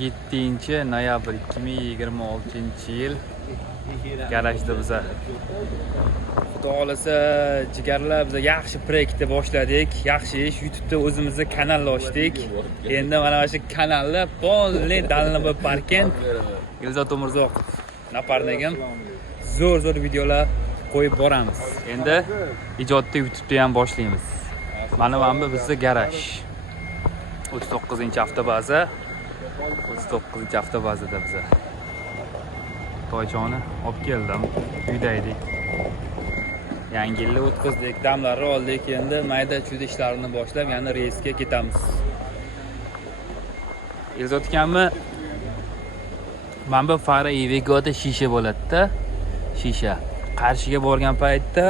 7-noyabr 2026-yil garajda biza. Xudo xolasa, jigarlar biz yaxshi proyektni boshladik. Yaxshi ish, YouTube'da o'zimizning kanal ochdik. Endi mana shu kanalni polni dalni bo'lib barkan. Ilzot Umurzoqov naparnagim zo'r videolar qo'yib boramiz. Endi ijodni YouTube'da ham boshlaymiz. Mana bu bizning garaj. 39-avtobaza. 39-avtobazada biza. Toychoni olib keldim. Uyda edik. Yangi yilni o'tkazdik, damlarni oldik. Endi mayda-chuyda ishlarni boshlab, yana reysga ketamiz. Ilzot akamni mana bu Fara Evigoda shisha bo'ladi-da. Shisha. Qarshiga borgan paytda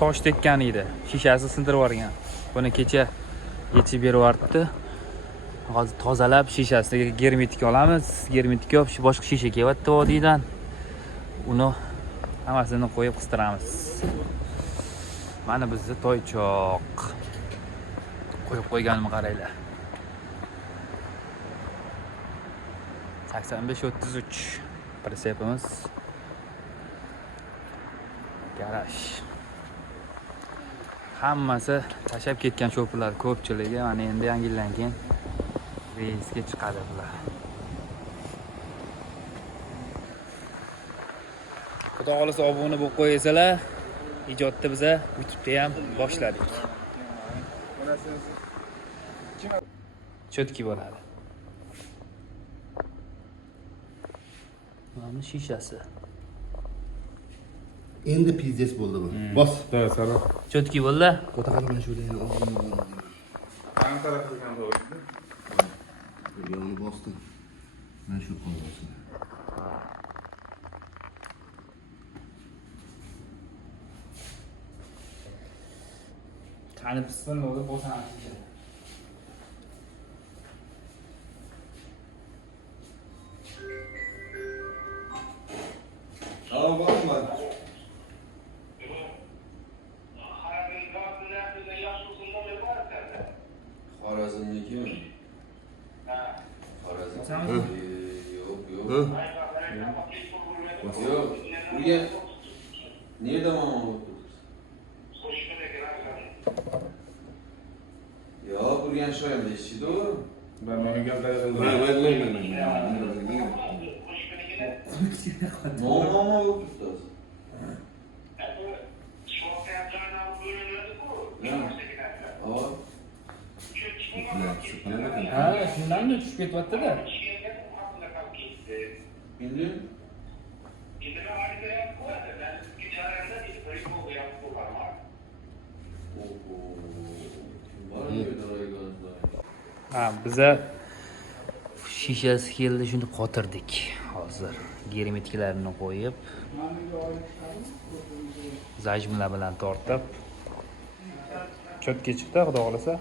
tosh tekkan edi. Shishasi sindirib yuborgan. Buni kecha yechib berib yubordi. Hozir tozalab shishasiga germetik olamiz. Germetik olib, boshqa shisha kelyapti vodiydan. Uni hammasini qo'yib qistiramiz. Mana bizda toychoq. Qo'yib qo'yganimni qaranglar. 85-33 pritsepimiz. Garaj. Hammasi tashab ketgan cho'plar ko'pchiligi mana endi yangildan keyin reysga chiqadi bular. Xudo xolasa obuna bo'lib qo'yasizlar. Ijodni biza YouTube'da ham boshladik. Chotki bo'ladi. Mana shishasi. Endi pizdes bo'ldi bu. Bos. Ha, salom. Chotki bo'ldi. Ko'tarilgan shu deydi. Qani taraf qilgan bo'ldi? Yo'lni bosdim. Mana shu qo'ydim. Qani bismillah deb bosamiz. Salom bormi? Xorazmnikimi? Xorazm. Yo'q. Yo'q. Burga nerda mama bo'ldi? Yo'q, burgan shoyimda ishidi-ku. Ben onu gazete Mama yok ustoz. Ha, shundan tushib ketyapti-da. Bildin? Ha, biza shishasi keldi, shuni qotirdik. Hozir germetikalarni qo'yib, zajmlar bilan tortib, chotga chiqdi, xudo xolasa.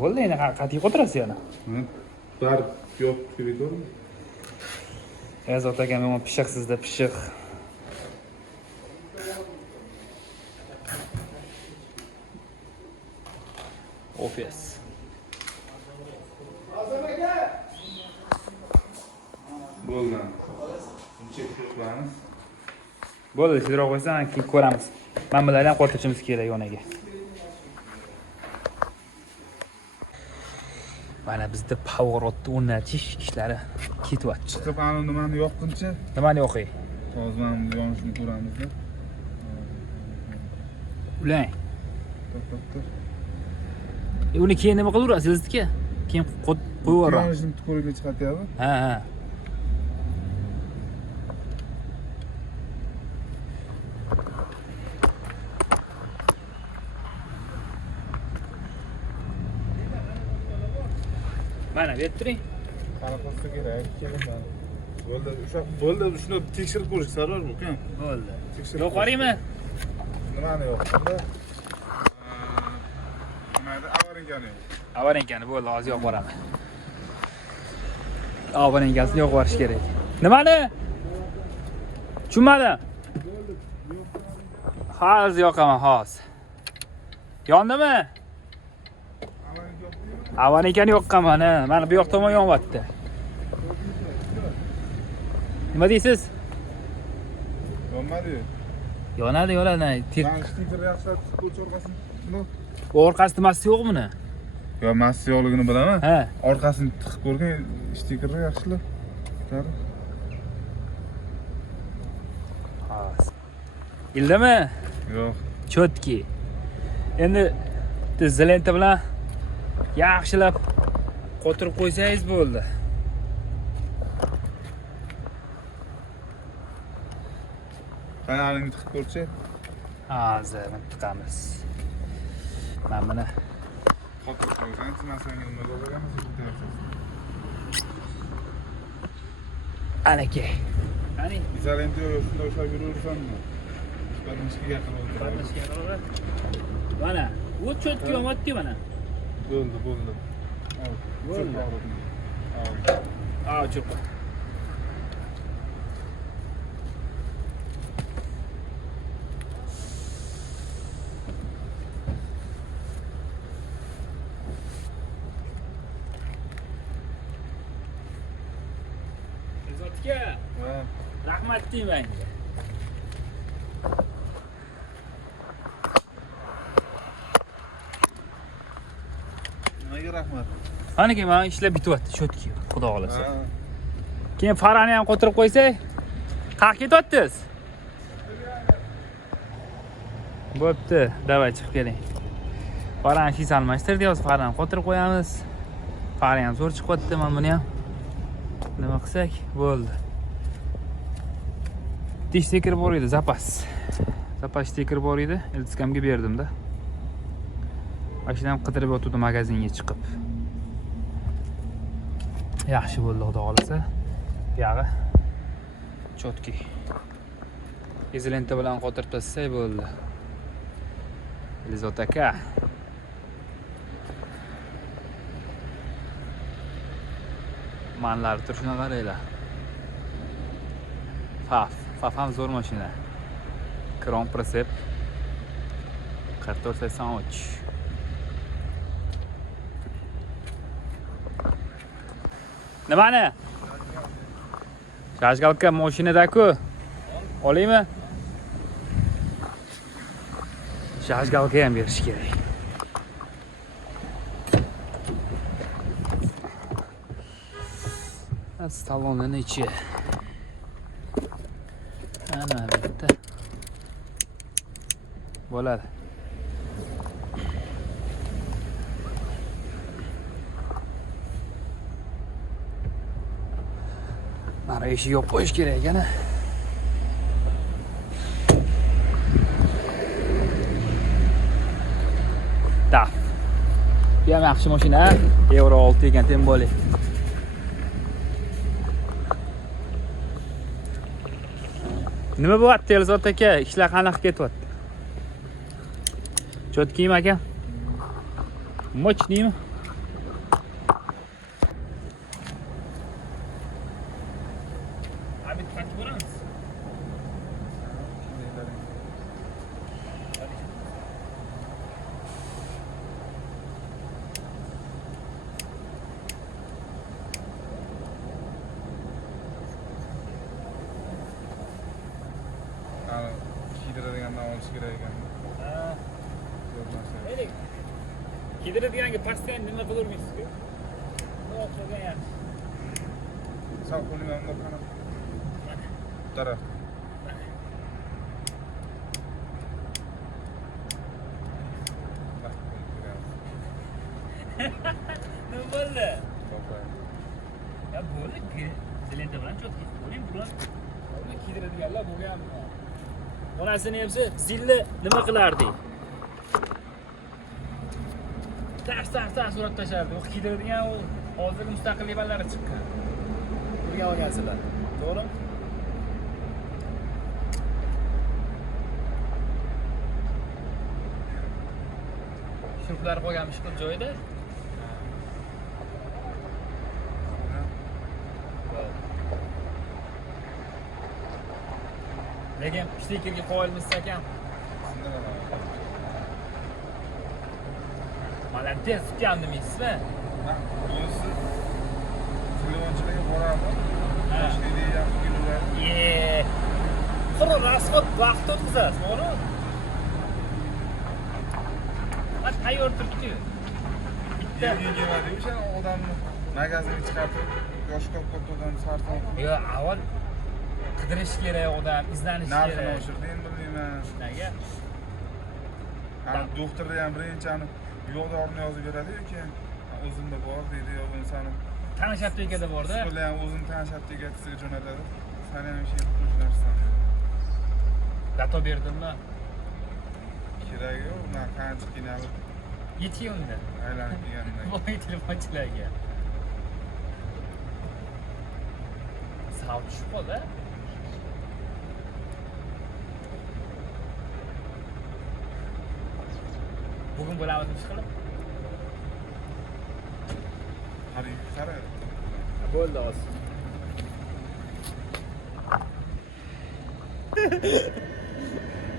Bo'ldi, endi qat'iy qotirasiz yana. Bar yok gibi doğru. Azot akam yomon pishiq sizda pishiq. Ofis. Bo'ldi. Chektiramiz. Bo'ldi, sizroq qo'ysan, keyin ko'ramiz. Mana bularni ham qo'rtishimiz kerak yonaga. Mana bizda pavorotni o'rnatish ishlari ketyapti. Chiqib ana nimani yoqquncha, Nimani o'qiy? hozirdan yonishni ko'ramiz-da. Ulang. To'xtatdir. Uni keyin nima qilaverasiz sizga? Keyin qo'yib yuboramiz. Yonishni ko'riga chiqatyapti. Ha. Mana berib turing. Qanaqasi kerak? Kelaman. Bo'ldi, shuni tekshirib ko'rish zarur bu-ku. Bo'ldi. Tekshirib Yo'q qaraymi? Nimani yo'q? Nimada avarinkani yo'q. Avarinkani bo'ldi, hozir yo'q boraman. Avarinkasini yo'q borish kerak. Nimani? Tushunmadim. Hozir yoqaman, hozir. Yondimi? Avan ekan yoqqan mana bu yoq tomon yonyapti. Nima deysiz? Yonmadi. Yonadi. Ben stiker yaxshilab tiqib ko'rchi orqasini. Buni. Orqasida massa yo'q buni. Yo, massa yo'qligini bilaman. Ha. Orqasini tiqib ko'rgan stikerni yaxshilab. Qara. Ildimi? Yo'q. Chotki. Endi zilenta bilan yaxshilab qotirib qo'ysangiz bo'ldi. Kanalingni tiqib ko'rchi. Hozir tiqamiz. Mana buni Qotirib qo'ysan, sen senga nima bo'lganini bilasan. anaka. Qani, Izolenta yo'q, shunda ushlab yuraversanmi? Chiqarishga yaqin mana, bu chotki yo'qotdi mana. Bo'ldi. Bo'ldi. Cho'p. Zotga rahmat deyman. Nimaga rahmat? Qaniki men ishlab bityapti chotki, xudo xolasa. Keyin farani ham qotirib qo'ysak, qayerga ketyapsiz? Bo'pti, davay chiqib keling. Farani shis almashtir deyapsiz, farani qotirib qo'yamiz. Fari ham zo'r chiqyapti, men buni ham nima qilsak bo'ldi. Dish stiker bor edi, zapas stiker bor edi, iltiskamga berdim-da. Mashinam qidirib o'tdi magazinga chiqib. Yaxshi bo'ldi, xudo xolasa. Buyog'i chotki. Izolenta bilan qotirib tashlasak bo'ldi. Elizot aka. Manlar turishini qaranglar. Faf ham zo'r mashina. Krom Pricep 1483. Nimani? Shashgalka mashinada-ku. Olaymi? Shashgalka ham berish kerak. Salonning ichi. Ana bitta. Bo'ladi. Mana eshik yopib qo'yish kerak ekan. Da. Bu ham yaxshi mashina, Euro 6 ekan, temboli. Nima bo'lyapti Elzot aka? Ishlar qanaqa ketyapti? Chotkimi aka? Mochnimi? Abi qancha boramiz? Kiydiradigandan olish kerak ekan. Kiydiradigan pastdan nima qilurmaysiz-ku? Nima qilgan yaxshi. Sağ kolum yanında kana. Taraf. Ne bo'ldi? Ya bo'ldi ki. Zilenda bilan chotki. Bo'ling bular. Uni kiydiradiganlar bo'lgan. Onasini hepsi zilni nima qilardi? Tars surat tashardi. O kiydiradigan u hozir mustaqillik ballari chiqqan. Bilgan olgansizlar. To'g'rimi? Shurplar qo'yganmish bu joyda. Lekin stikerga qo'yilmasa ekan. Malades tutgandim, deysizmi? Bunisi telefonchilarga boradi. Toshkentga yaxshi keladi. Ye. Qora rasxot vaqt o'tkazasiz, to'g'rimi? Mana tayyor turibdi. Yerga kelmadi o'sha odamni magazinga chiqarib yosh katta odam sarson. Yo, avval qidirish kerak odam, izlanish Narxini kerak. oshirdi endi bilmayman. Nega? Ana doktorlar ham birinchini yo'ldorini yozib beradi-yu keyin o'zimda bor deydi, yo bunisini Tanish aptekada bor-da. bular ham o'zini tanish aptekatsiga jo'natadi. Sani ham ish qilish narsasan. Dato berdimmi? Keragi yo'q, men qancha qiynalib Yetiyunda. aylanib kelganimdan. Voy telefonchilarga. Savd tushib qoldi. Bugun bo'lamizmi chiqilib? Qara. Bo'ldi hozir.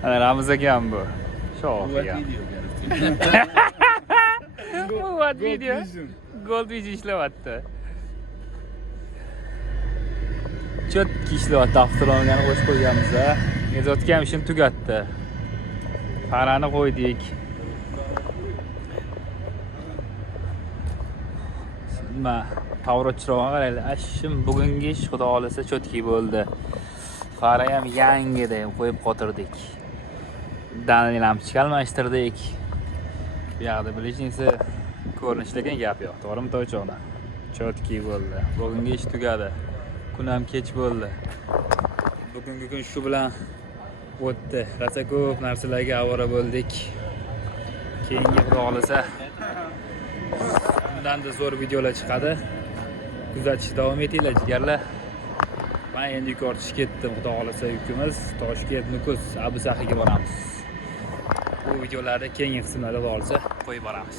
Ana Ramiz akam bu. Sho'xiya. What video? Gold Vision ishlayapti. Chotki ishlayapti, avtonomiyani qo'shib qo'yganmiz a. Yozayotgan ishini tugatdi. Farani qo'ydik. Nima, tavrotchiroqqa qaraylar. Ashim bugungi ish xudo xolasa chotki bo'ldi. Fara ham yangida qo'yib qotirdik. Danali lampochka almashtirdik. Bu yoqda bilishingizda ko'rinishlarga gap yo'q, to'g'rimi to'ychoqlar? Chotki bo'ldi. Bugungi ish tugadi. Kun ham kech bo'ldi. Bugungi kun shu bilan o'tdi. Rosa ko'p narsalarga avora bo'ldik. Keyingi xudo xolasa bundan-da zo'r videolar chiqadi. Kuzatishda davom etinglar jigarlar. Men endi yuqori tushib ketdim. Xudo xolasa yukimiz Toshkent Nukus Abu Sahiga boramiz. Bu videolarda keyingi qismlarda xudo xolasa qo'yib boramiz.